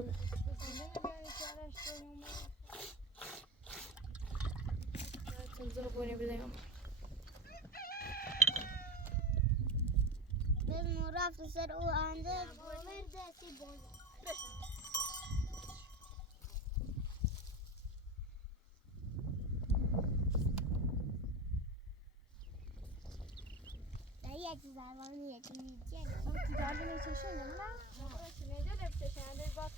اونه تنزل بوني بدايهم بریم رفت سر او اندر باور دستی بود یک زبانی یک میگه تو داری نتیشه نه؟ نمیده نمیشه اندر باز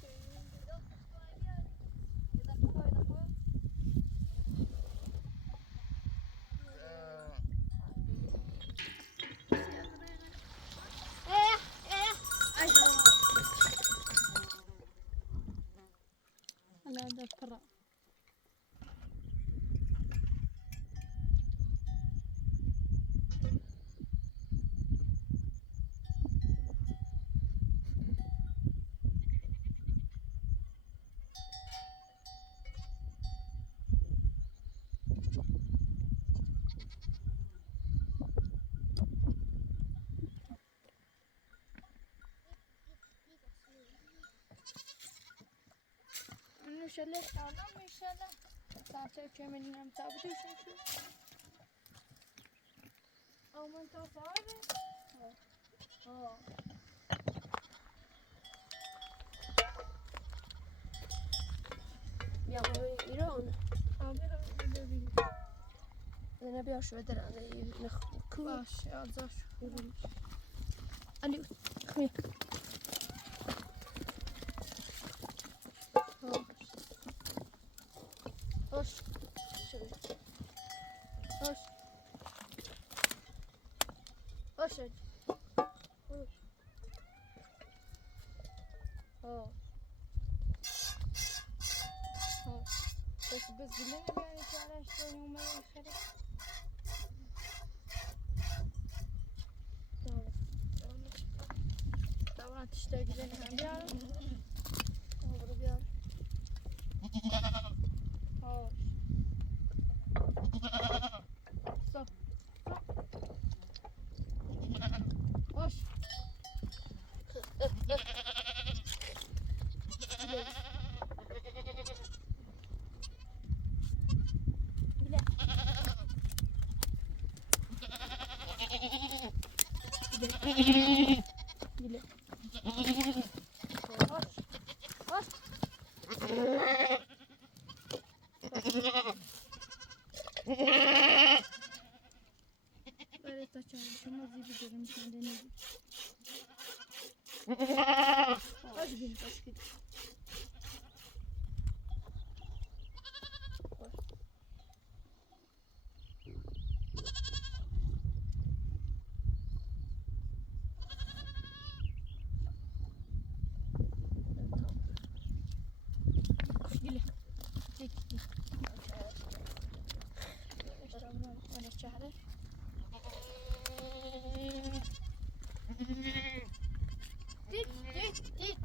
أنا أذكر نشلت أنا مشلة ساعتها كم يوم تابدي شو أو من تصاعد بیا ما ایران ببین انا بیا شو درانه نخو باش ازش علی خمي hoş şöyle hoş hoş hoş بس بالله يعني تعرف شلون يوم الخير طبعا تشتاق لنا بيار olur biyar هاش صف هاش bile هاش böyle taçalım şunu zibidirim kendine hadi bin başka gile dik أنا شهر dit dit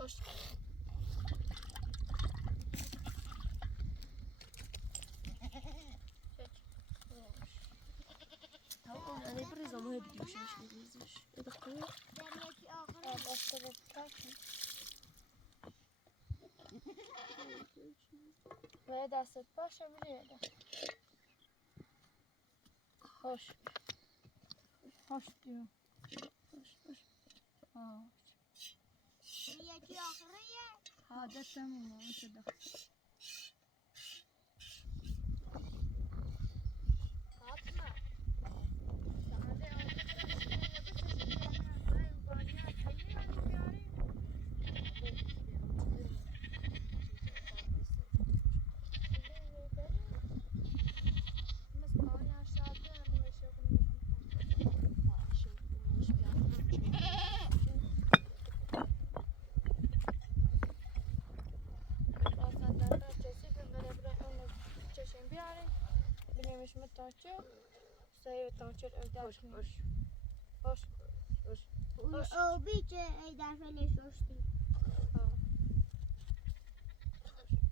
hoş tamam yani bir zaman hep diyormuş İngilizce edakıyor در یکی آخر و دستت باشه بریده hoş هاش دیو یکی آخریه عادتمونه شده نمیش متاچو سایه تاچو evde Hoş açmış. hoş. Hoş. Hoş. او بیچه ای در فلش رشتی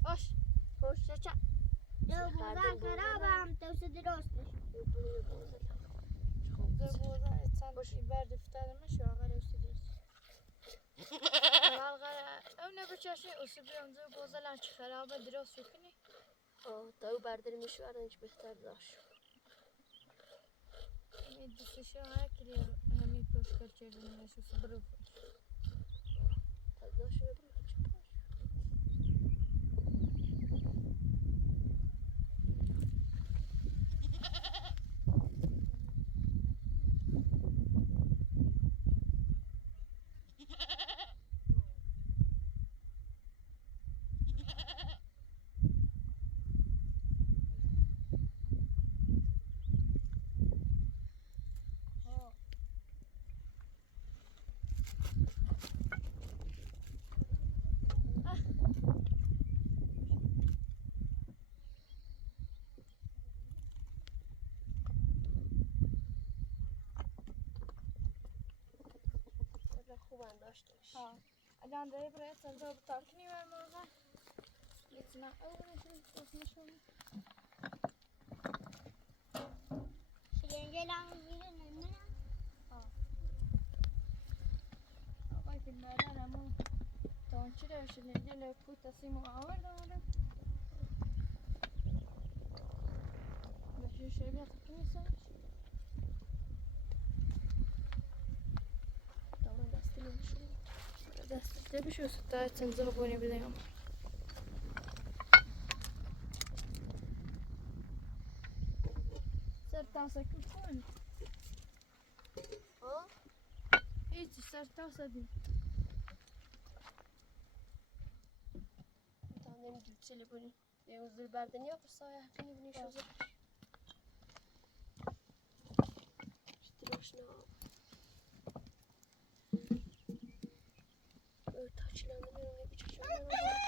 Hoş. Hoş çeçe. دو بوزن خرابم تو سد رستش Zeboza etsen biber defterime şu an üstüdeyiz. Algara evne bıçaşı usubiyon zeboza lan çıkaraba diros şükünü. Dağı berdirmiş var hiç behter daş. Hani dışışı ayak giriyor. Hani pöşker çevirmeye şu sıbırı. Daş ne bu? خوب انداشتش. الان داری برای تنظیم بترکنی و مرغا. یتنا اولشون اسمشون. شلنجه لامو میره نمیرم آقای فیلمبردار همون تانچه رو شلنجه لپو تسیمو آوردم. بشه شبیه تکنی سرش. Davran desti neymişim? دسته بشو ستای تنظیم کنی بدیم. سرطان سکوت کن. هیچ سرطان سدی. Tanrım gülçeli bunu. Uzun berden ya bu sayı hakkını bunu şu zor. İşte başına. Taçlandı ne bir çocuğum var.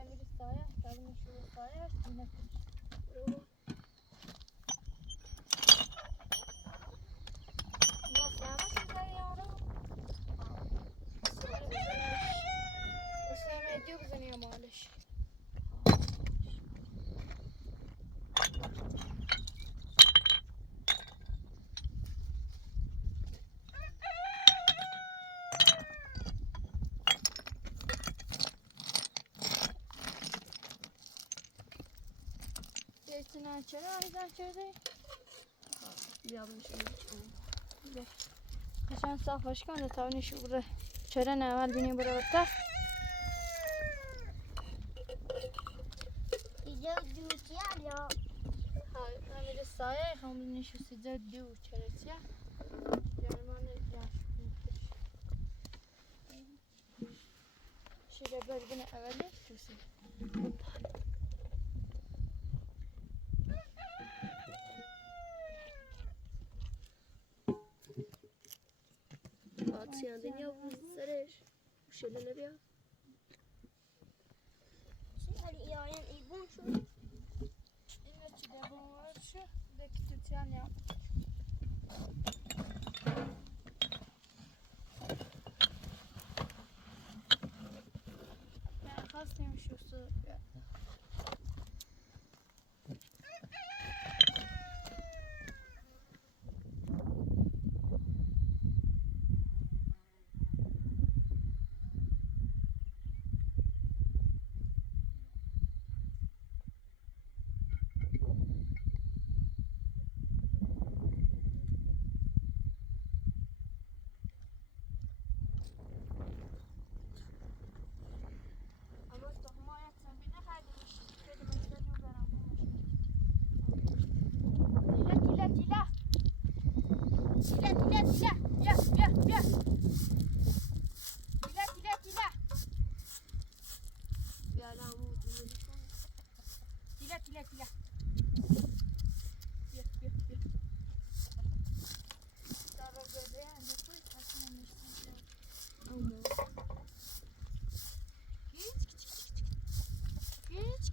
Emir istaya, tabii şu istaya, yine Bravo. nasıl ama sizler yavrum? O sana ediyor bize niye maalesef? Geçtiğinden çere aydan çere. Ya bunu şimdi çıkalım. Kaşan saf başkan da tabii şu burada çere ne var beni burada orta. دیگه دوچیار یا Hayır, Emir istaya, hamlini şu size diyor çeresi ya. Germanı yaş. Şöyle bölgene evvel şusu. Atiyandın ya bu sarış. Bu şeyler ya. هلی ایارن ایبون شد İlle çide bu var şu. Deki tütyen ya. Ben hastayım şu su. Ama tohumu ayaksan bir ne kaydırmış. Kelimeleri yok aramam. Tila. Ya. Tila. Bir alamı ucunu. Tila. Bir. Daha böyle yani koy kaçmamışsın. Ama. Geç.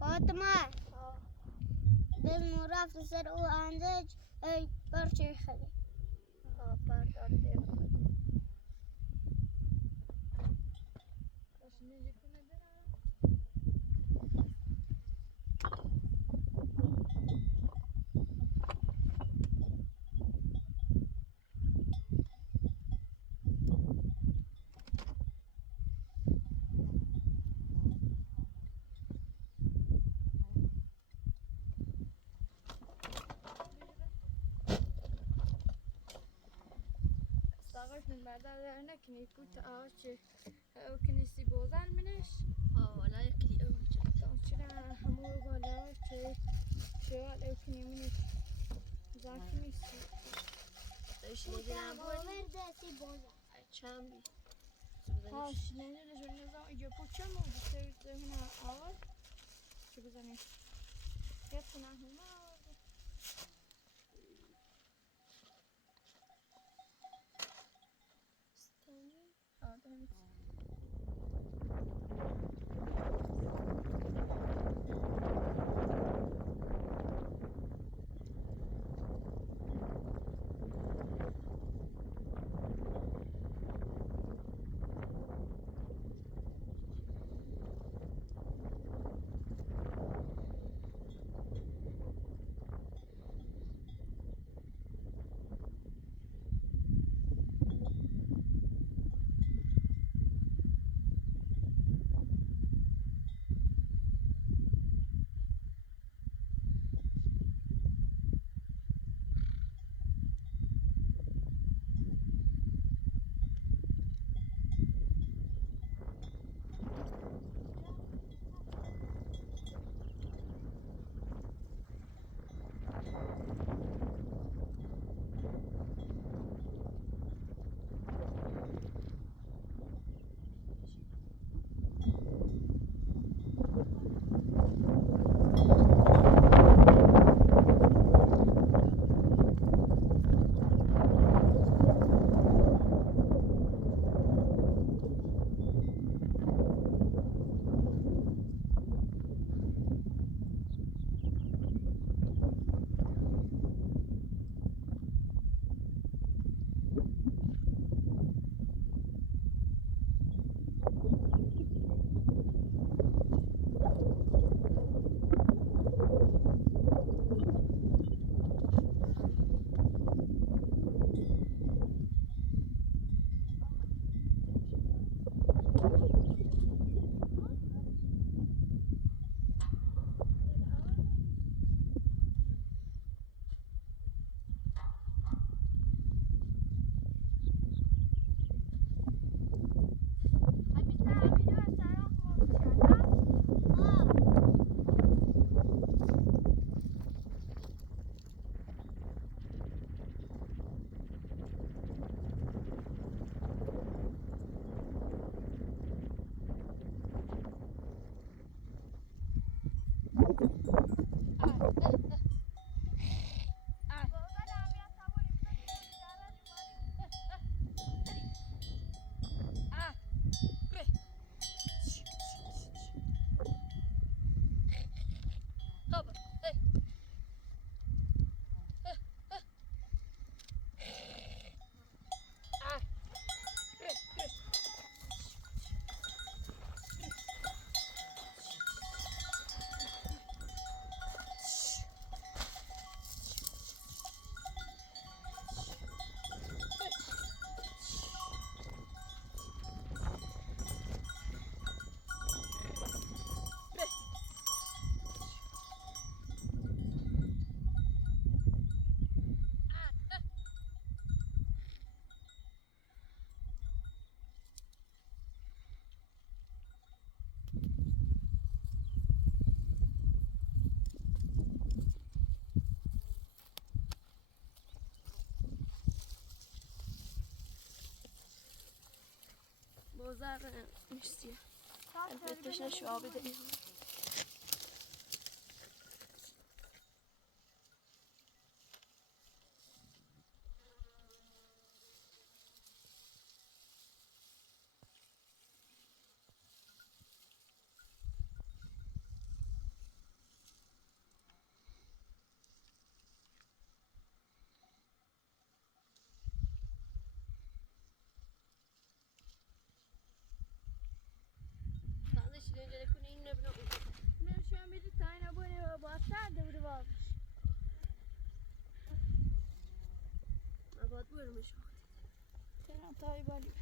فاطمه دل رفت سر او اندج ای برچه خلی بردار دیگه باشه نجی کنه دارم من بعد نکنی کوت آچه او کنیسی بازار منش ولا يكلي أوي چرا همو بالا چه شوال او کنی منش زاکی نیستی ايش اللي بيلعبوا ورده سی بوزه تشامبي ها شلنی لجون نظام ایجا پوچم و بسیار زمین آور چه بزنی یتنا هما دهنت بازار مشتية الفتش نشو عبده إيه ne bine uygun. Ben şu an bir tane böyle batlar da biri varmış. Abat buyurmuş. Sen Tayyip Ali.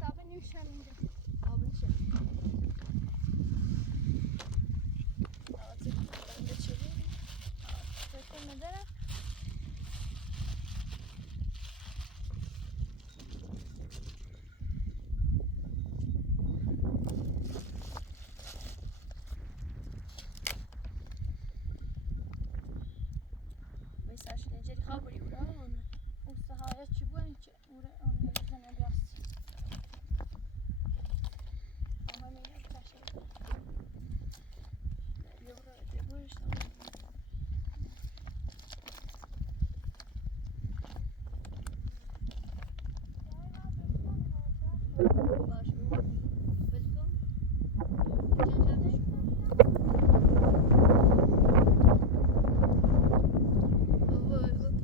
Tabii nişanlıca. Abin şey. Artık ben de çevireyim. Bakın neden? Mesela şu neceli kabul uğrar onu. O sahaya çıkıyor hiç onun yüzüne biraz. Ama ne yapacak şey? Yavru bu işte. Başlıyor. Welcome.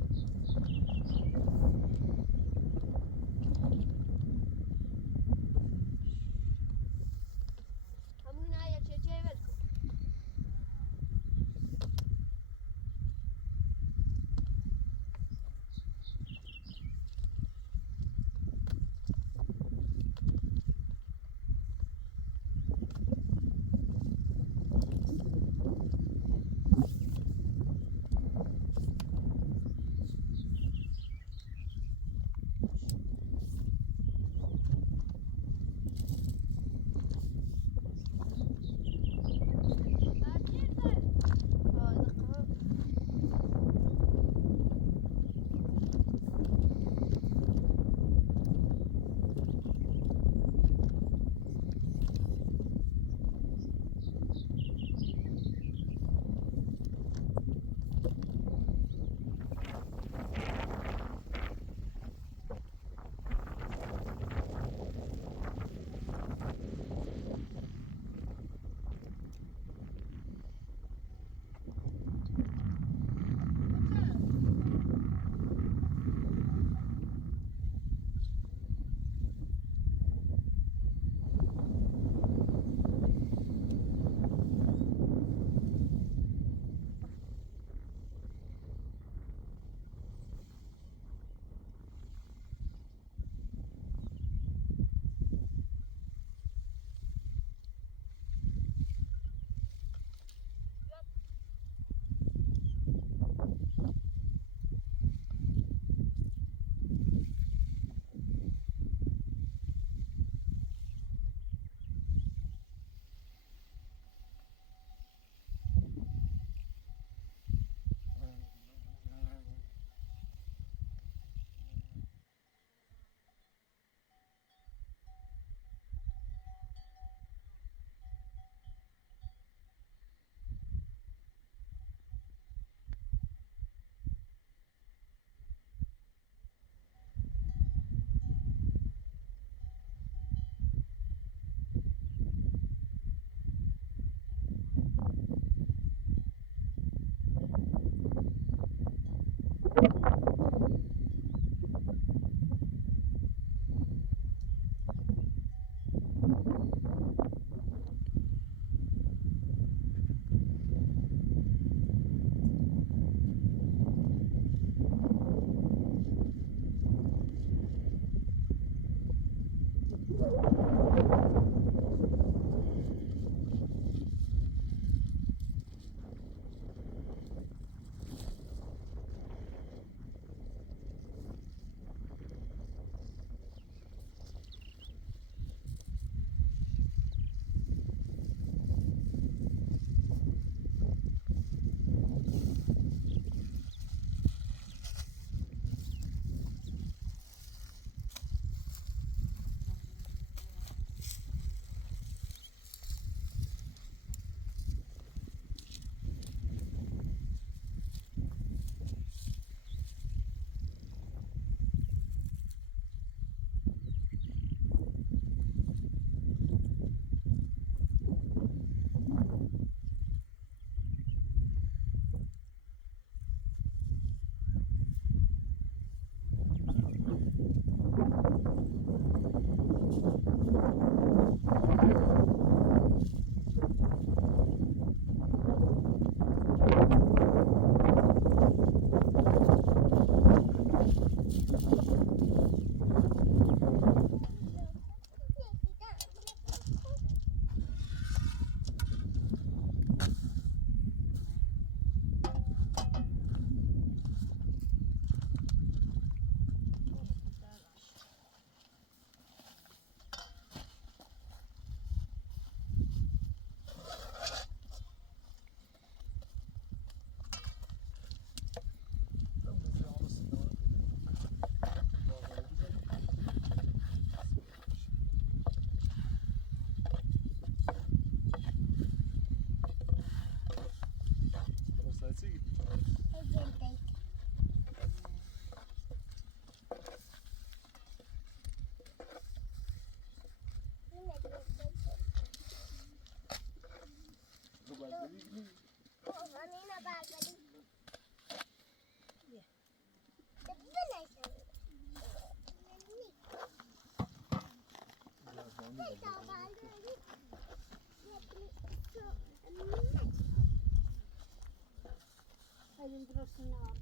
Elin burasını al.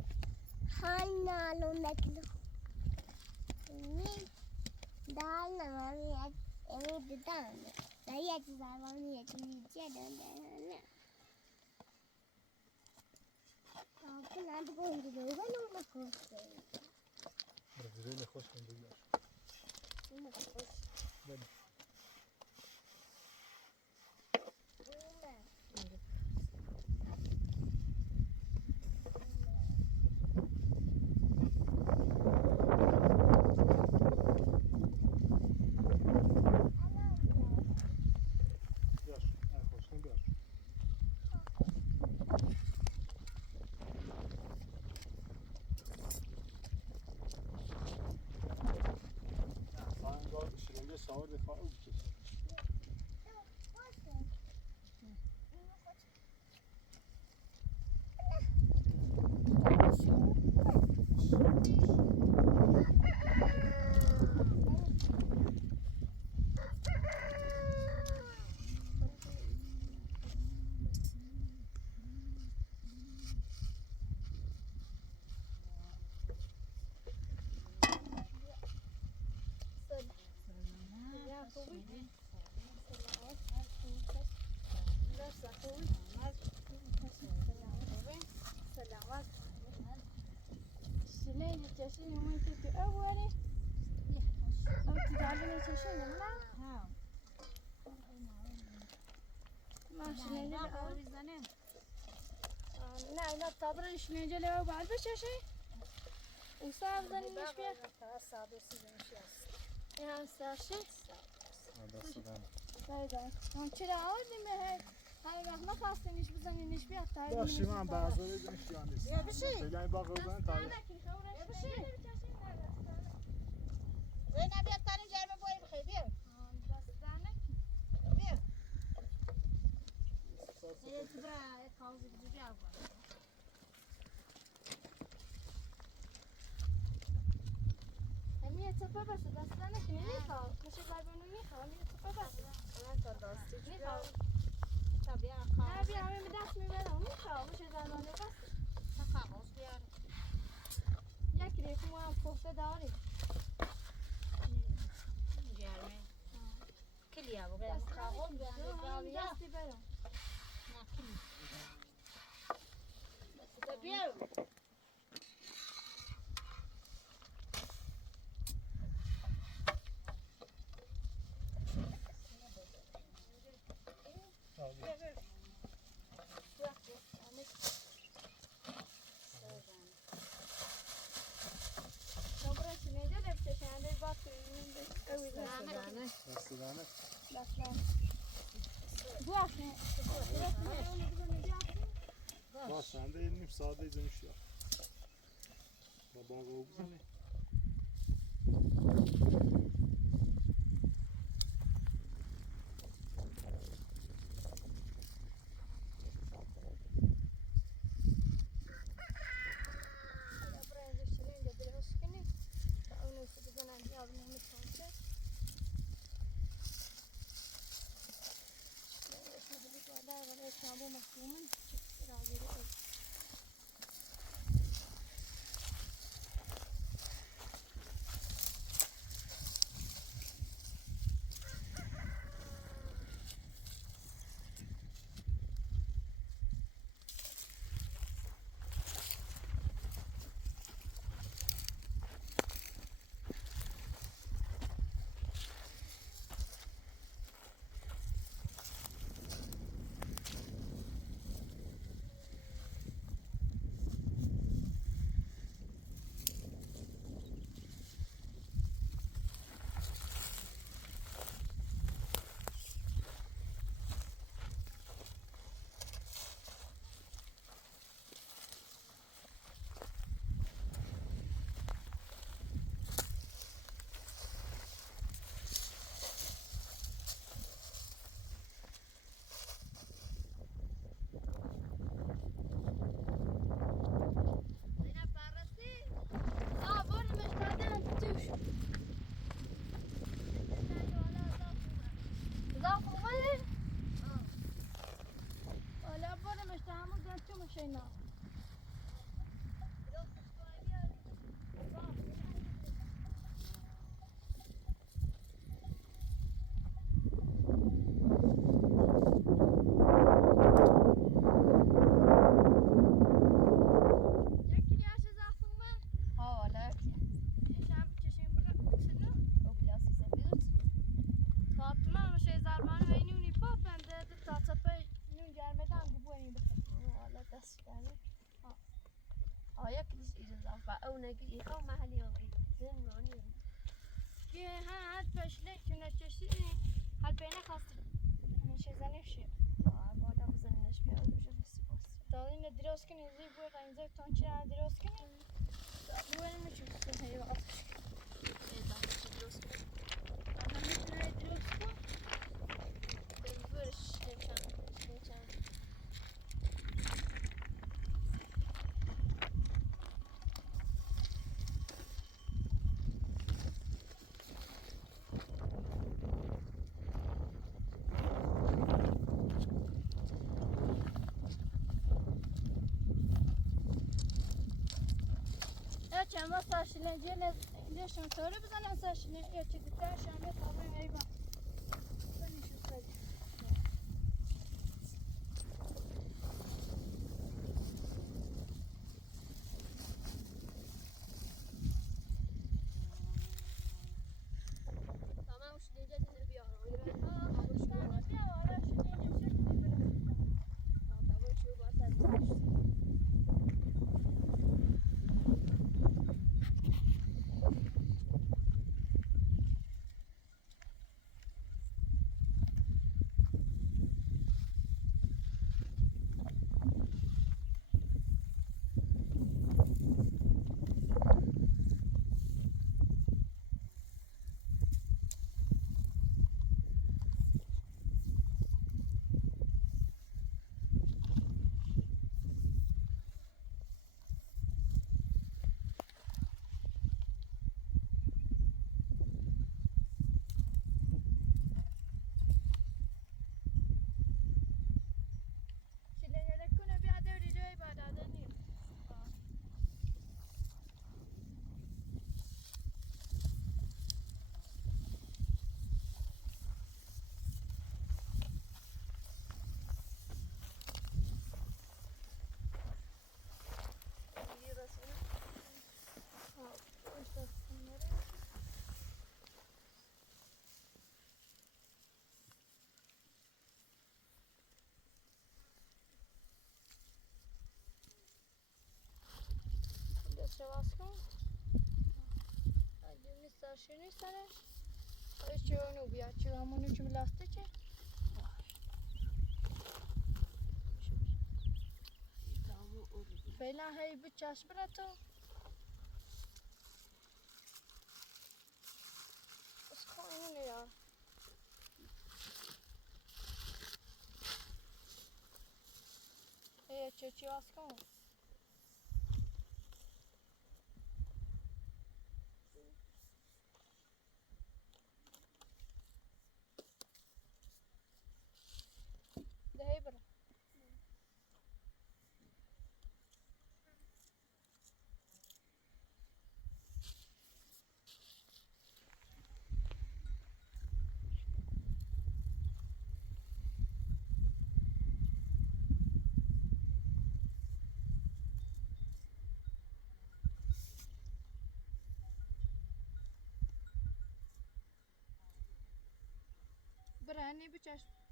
Hangi alındaki? Ne? Daha ne var ya? Evet, daha ne? Daha yetişir var mı yetişir de. Aku nanti kau hidup kan orang kos. Brasileiro خوش من دیگر. بله. بیار. نه خوش بیار. Sağında şırınga sağır defa uçur. Silene çeşin yumurta ki evveli. Ama ticarene çeşin ne lan? Maşineli ne ne tabran işineceli ev var bir çeşin. Usavdan iş bir. Ya saşı. Hayda. Onun çira aldı mı? Hayır rahmet hastayım iş bizden iniş bir hatta. Başı ben bazıları demiş yani. Ya bir şey. Söyleyin bakıldan tabii. Ya bir şey. وين ابي الطريق جاي من ابوي بخير بيو بيو هي كبرى كاوز بيجي ابغى Emiye tıpa bası dastane ki ne kal? Kaşı karbonu ne kal? Emiye tıpa bası. Ne kal? طب يا Ne bir abi bir ders mi ver onu kal? Bu şeyden ne bası? خلاص بيار Ya kireye kuma pohta dağırı. جارمي كل يا ابو غير خاغون Abi dasti ver. بيو Dobra şimdi ne bir şey yani bak önünde. Evet. Dastane. Dastane. Bu akşam. Bak sen de elim sağda dönüş yap. Baba oldu ne? Bu mahkumun razıydı. نه آیا کلیش اجازه با او نگی او محلی آقای زن مانی که ها هد پشله چونه چشی هل بینه خواست نشه زنیشه بادا بزنینش بیاد بشه بسی باست دالین دراز کنی زی بود اینجا تون چرا دراز کنی دوباره میشه که هی وقتش اضافه چی درست کنی اما میتونه دراز کن برش نمیشن چند وقت سرشیلن جل شمتاره بزنن سرشیلن یا چی دیگر شامه تابه ایوان بنیشو سرشیلن تمام شد اینجا دیگه بیارم تمام شو باید باز کن اگه نیست شیرینی سرش چه اونو بیاد چه همونو چه لاستیکه فعلا هی بچسب بره تو بس کن اینو یار هی چه باز کن ده بره برهنه بچسب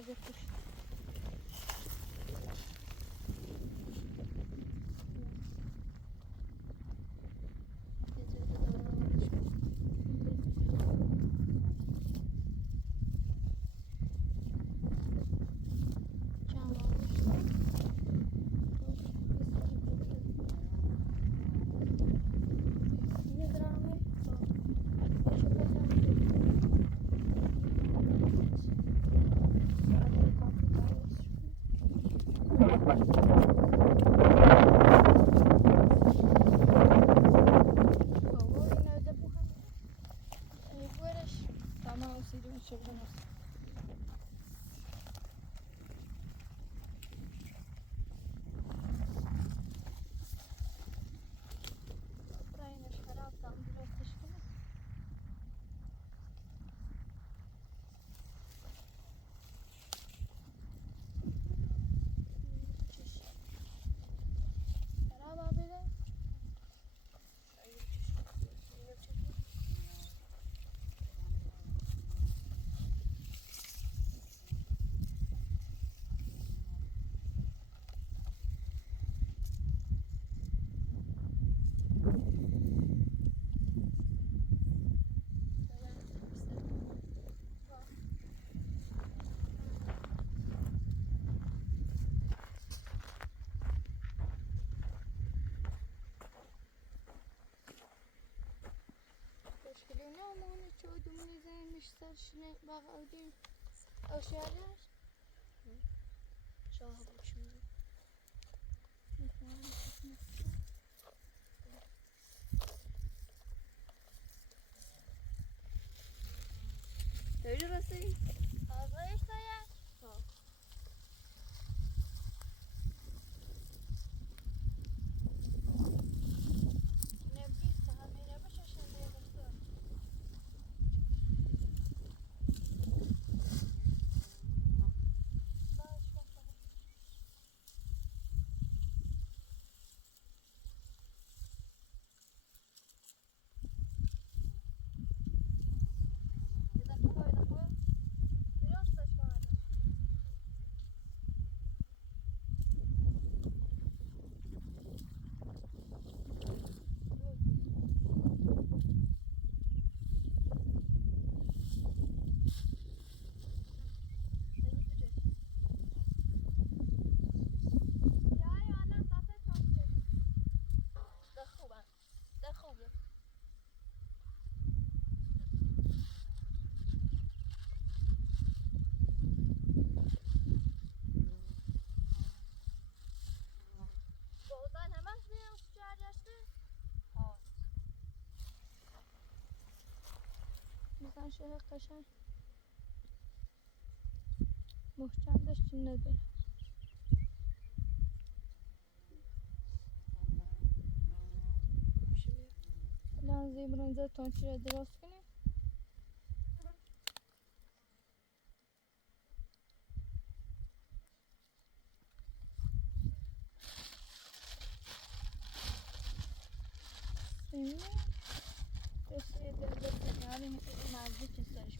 راجع پشت مشكلة موني تشودو مني زي مش صار شنو باغا أودين أو شارع شاهد شو تيجي راسي هذا إيش طيب؟ نبي تهاني نبش عشان يبصر مثلا شهر قشنگ محکم داشتیم نداره الان زیبرانزه تانچی را دراز کنیم سیمه بسیار دلده یعنی نزدیک سرش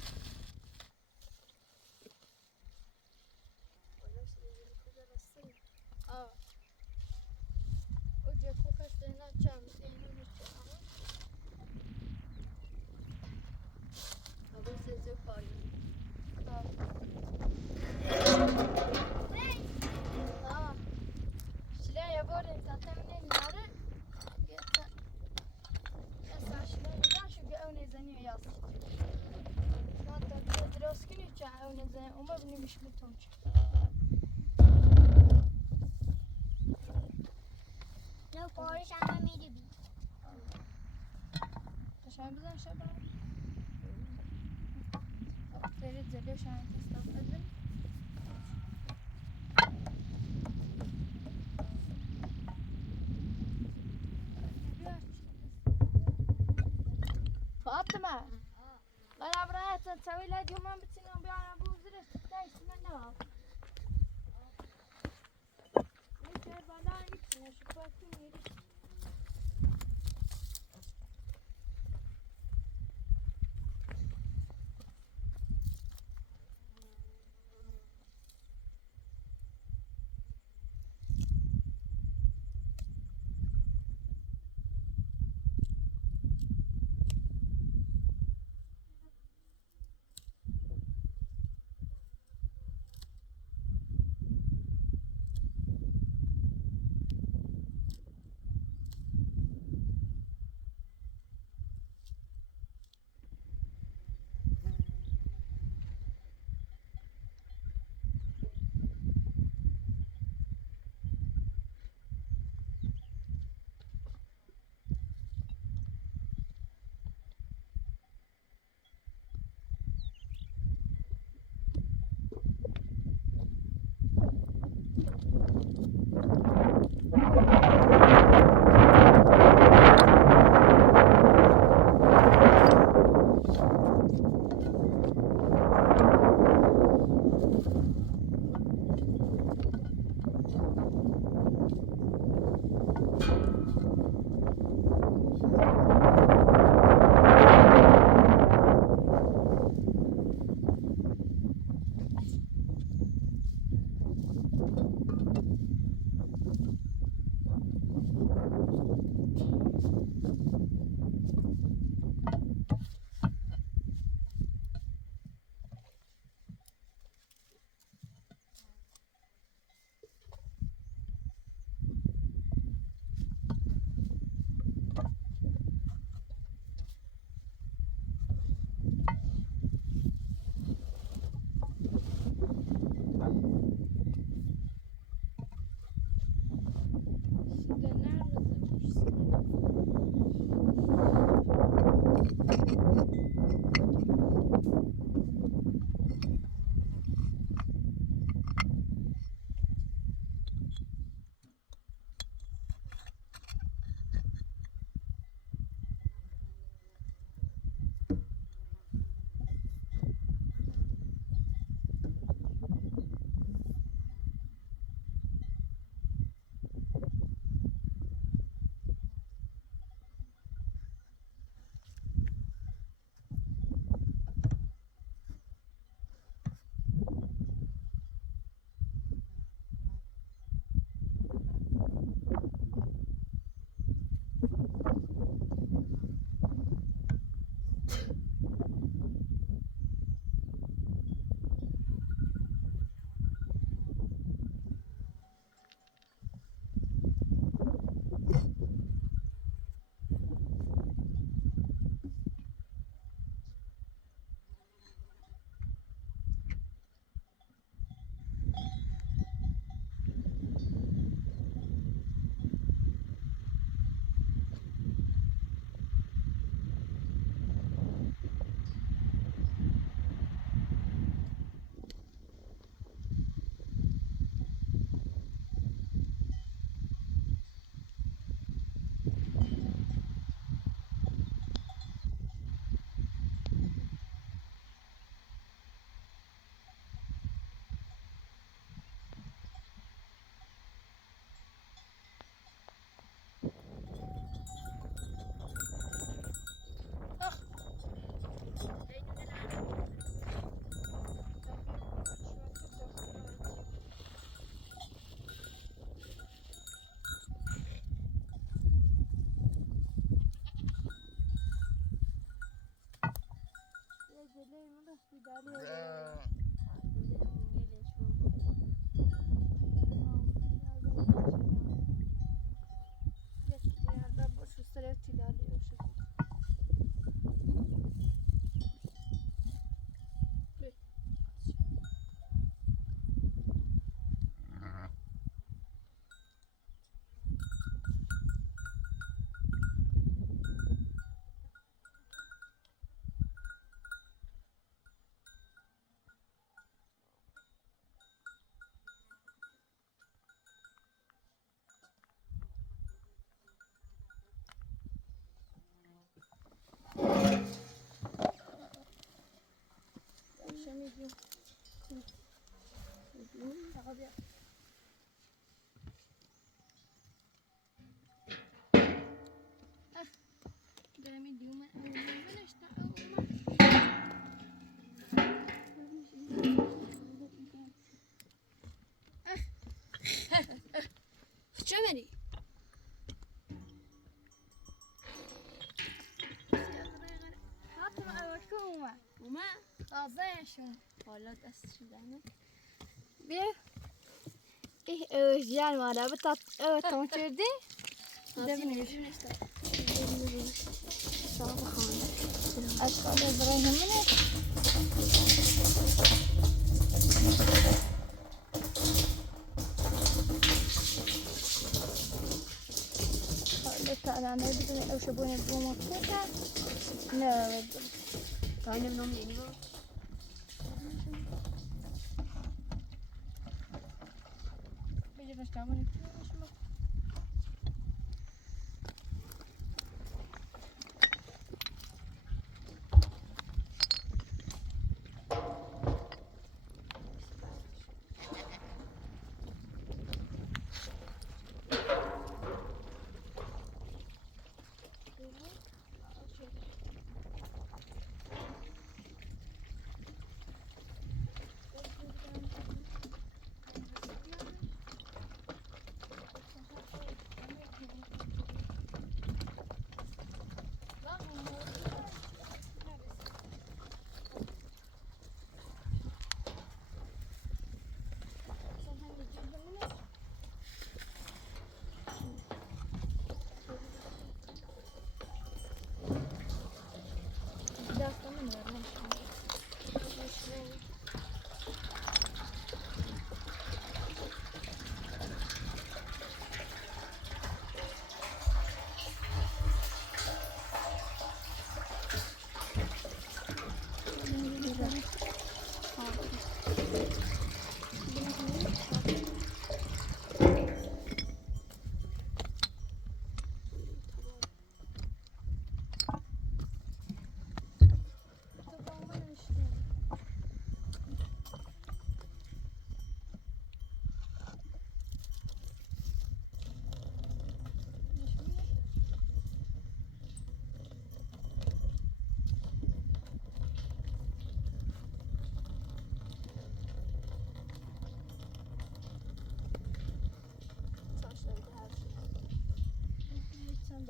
اوجه کوخش دینا چم اینو میشه اول سیزو پایی شلون يا بوري تعطيني النار اسا شلون شو بيعوني زني ياس ما تدرس كني تعاوني زني وما بني مش متوج لو فورش هم میری بی عشان بزن شباب تريد زلي عشان تستقبل فاطمة أنا برأيت تسوي لها يومين بتسينهم بيعنا بوزرة تتايس منها ليش بلا نكسنا شوفوا كميري Cemeni. حتما اوشوما وما غازيشون حالا دست شدنه بیا ای اوشجان مادا بتا اوتون چردی دبنیش صاحب خانه اشکال برای همینه حالا نه بدون اوش بونه بوم کوتا نه بدون Kaynım nom yeni var. بجي Vielleicht kann man nicht machen.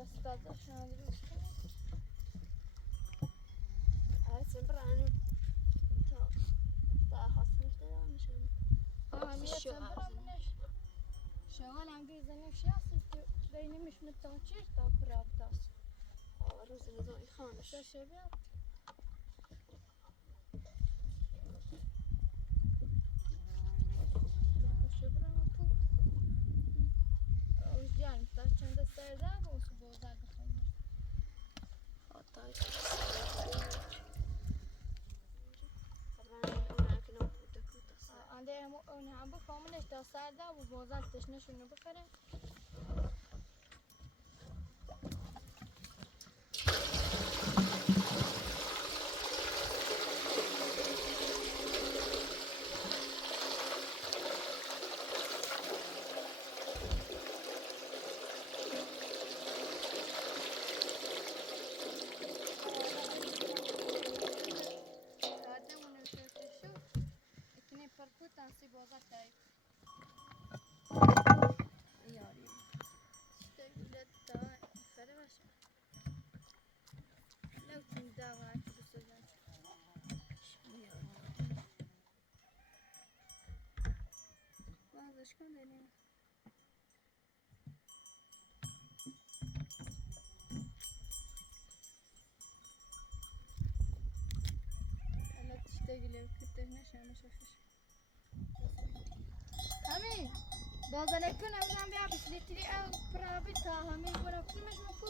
بس تازه شده درست کنم. sempre hanno تا خاص نشون. همین سنبرا منش. شما نمیگی زنی شیاسی تو دینی مش متوجه تا پرابداس. روز نزاعی خانش. داشته بیاد. Yani taşçında serde bu su bozar bakalım. Hatta ande هم بفهمنش تا سرده و بازار تشنشونو بخره. Tansi bozar tayi. yari. İşte bilet daha yukarı başa. Ne için daha var ki bu sözler? Bazı şkın deneyim. Evet işte geliyor. Kütlerine şanı şaşır. همین بازار کن امروز بیا بسیاری او پرابی تا همین برای کلمش مکو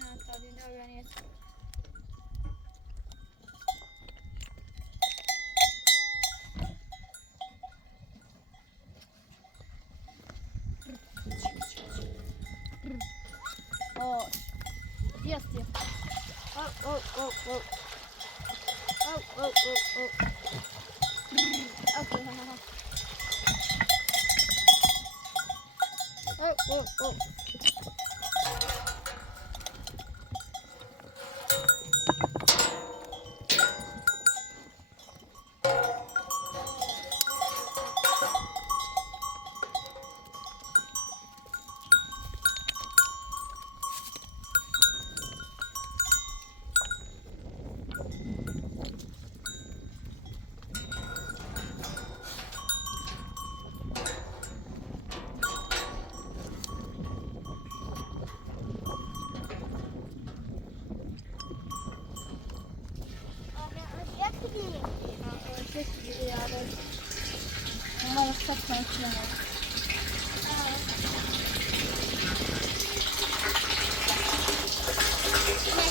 هنا تعدين أغاني Oh, yes, yes. Oh, oh, oh, oh. Oh, oh, oh, oh. Okay, oh, oh, oh. Mama yapsak sanki yani.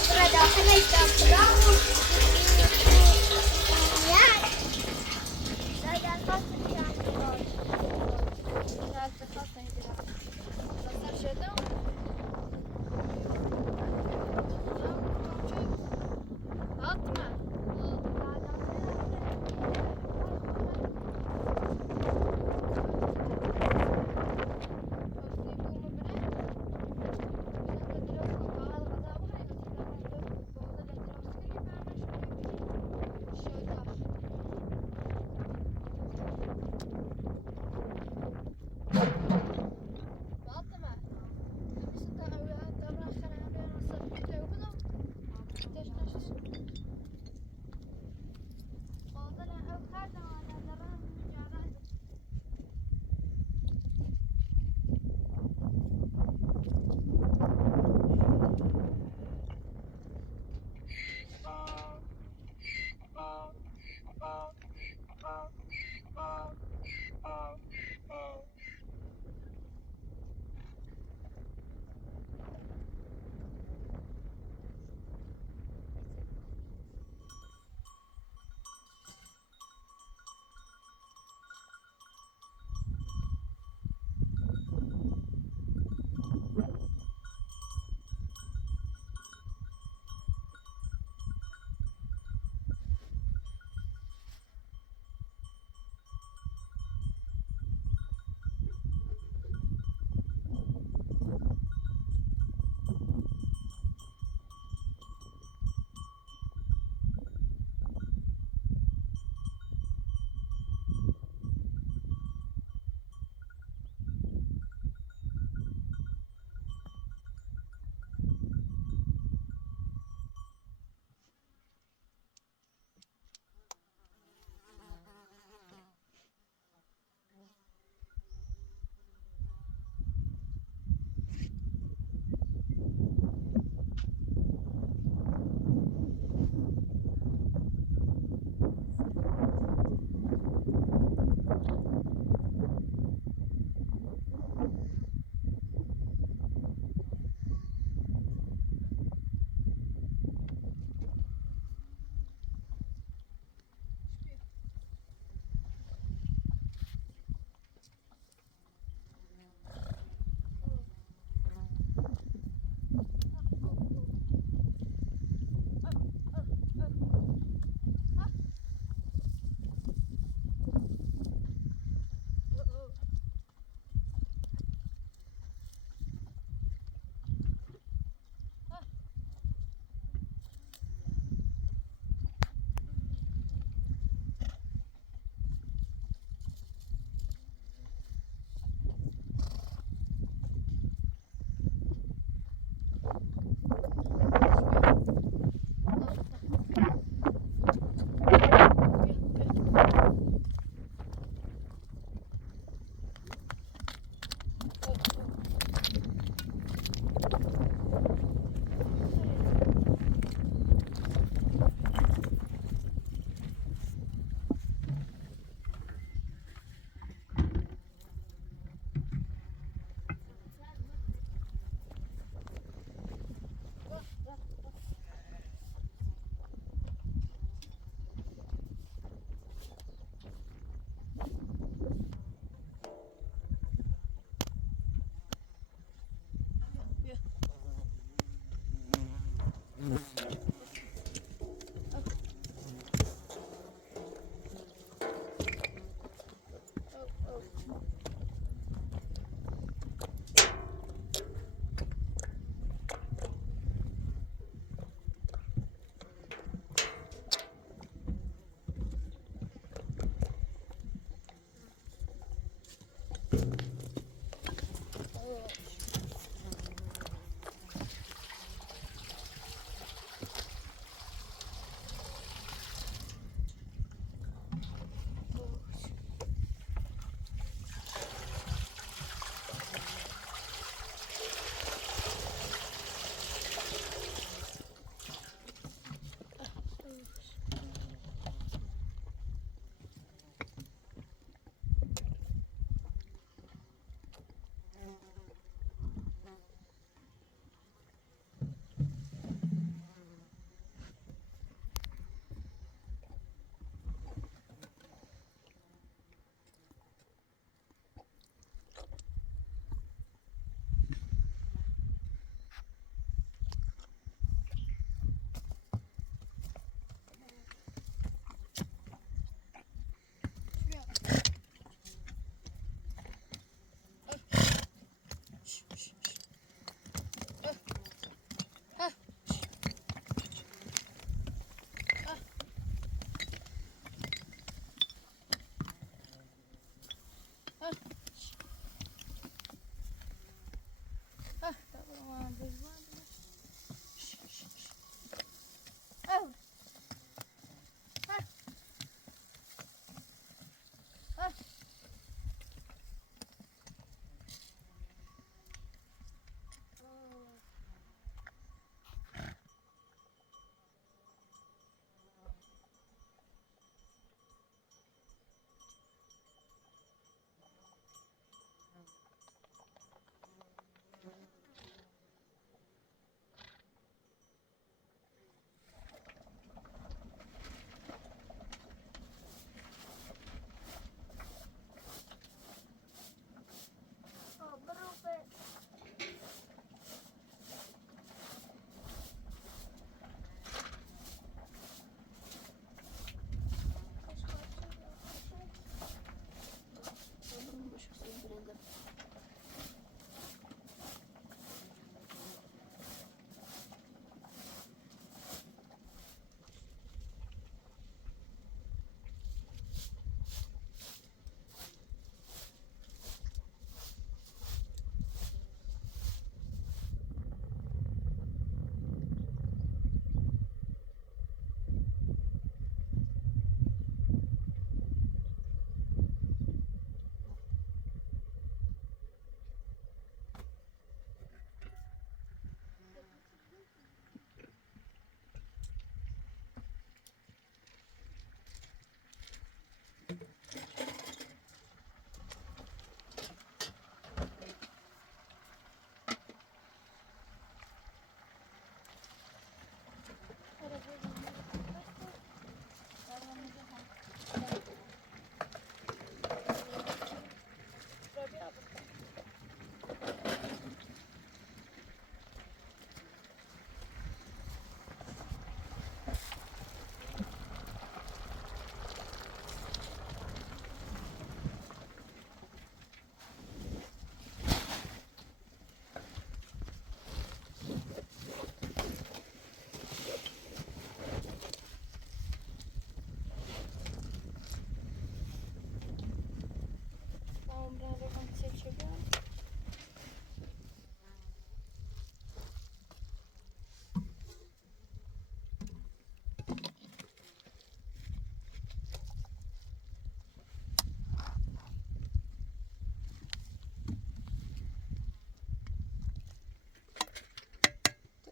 Burada arkadaşlar bravo. Ya. Zaten kalkın yani. Biraz da kalsın biraz. Sen şeyde mi? Atma.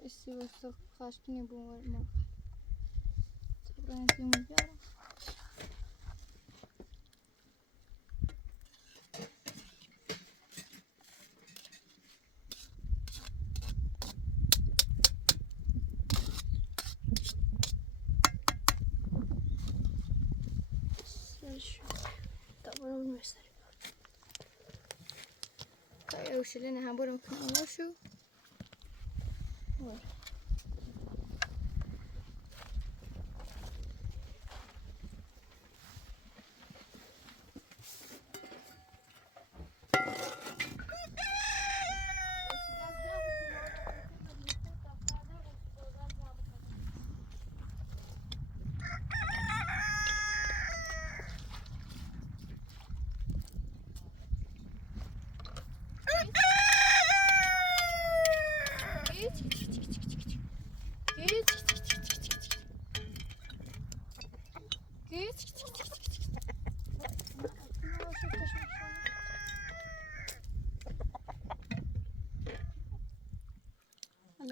اسی واسه خاشتنی بود ما تبران تیمو بیارم سرش تبرم میسر تا اوشلین هم برم کنم شو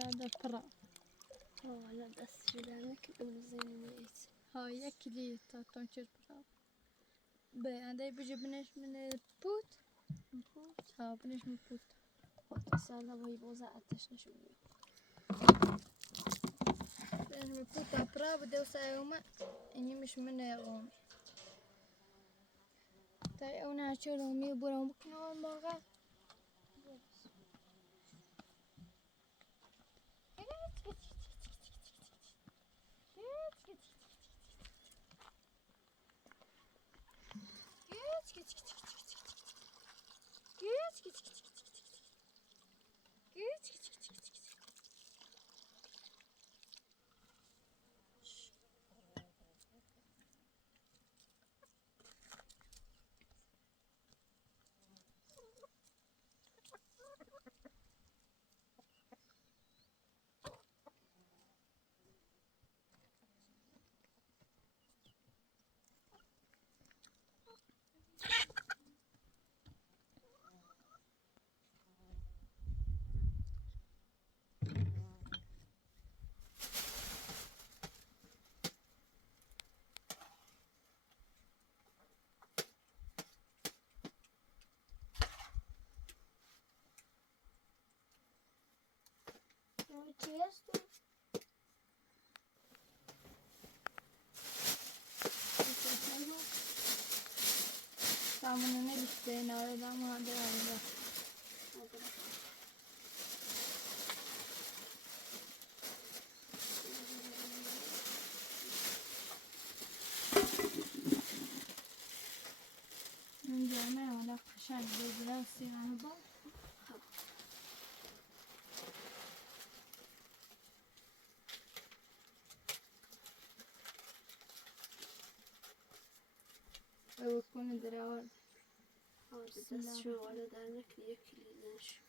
هذا برا لا دست شدنك اول زين ميت ها يك لي تنشر برا عندي بيجي بنش من البوت ها بنش من البوت سالا وهي بوزة عتش نشويه بنش من البوت برا بدي وسا يوما إني مش من يومي تاي أنا أشيل يومي برا ممكن أول مرة Честно. Tamamını listeyin aradan hadi arada. Önce ne öyle kışan biraz siyahı bak. ويكون دراوات دست شو على دارنك يكلي لنش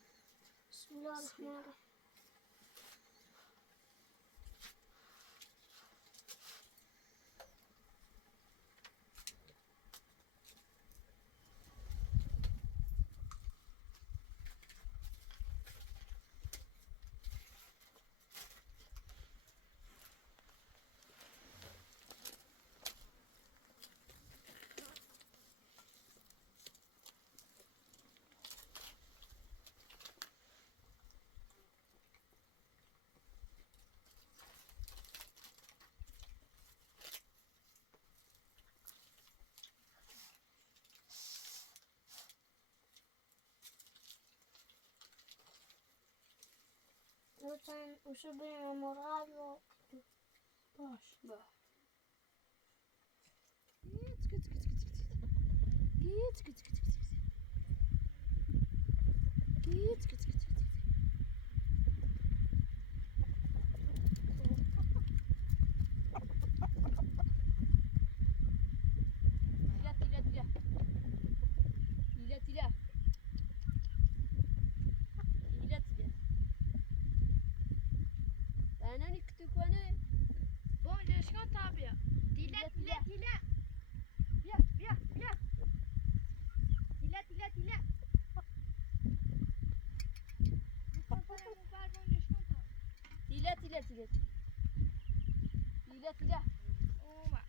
بسم الله الرحمن الرحيم. Lütfen usu benim moral yok. باش با أنا نكتب وأنا بون شكون طابية تيلا تيلا تيلا بيا بيا بيا تيلا تيلا تيلا tidak. Oh, mak.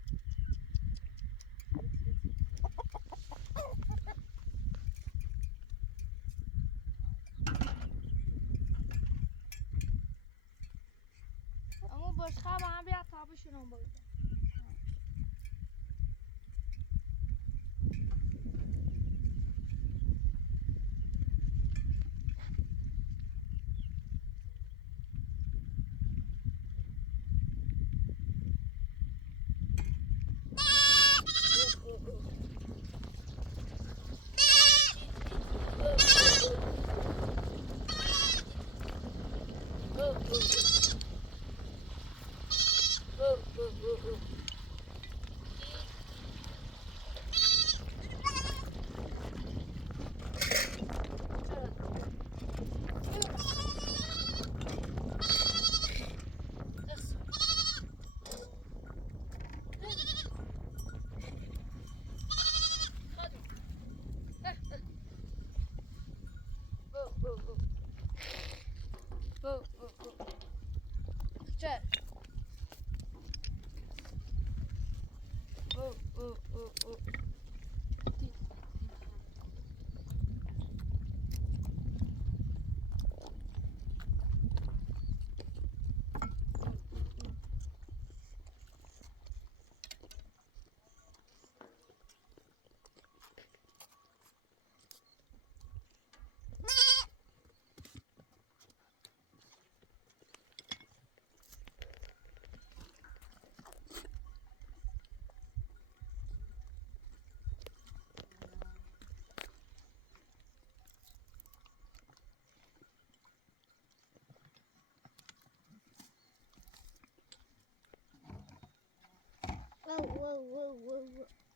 Ama başka bana bir hata şunu buldu. Güzel. Whoa, whoa, whoa, whoa, whoa.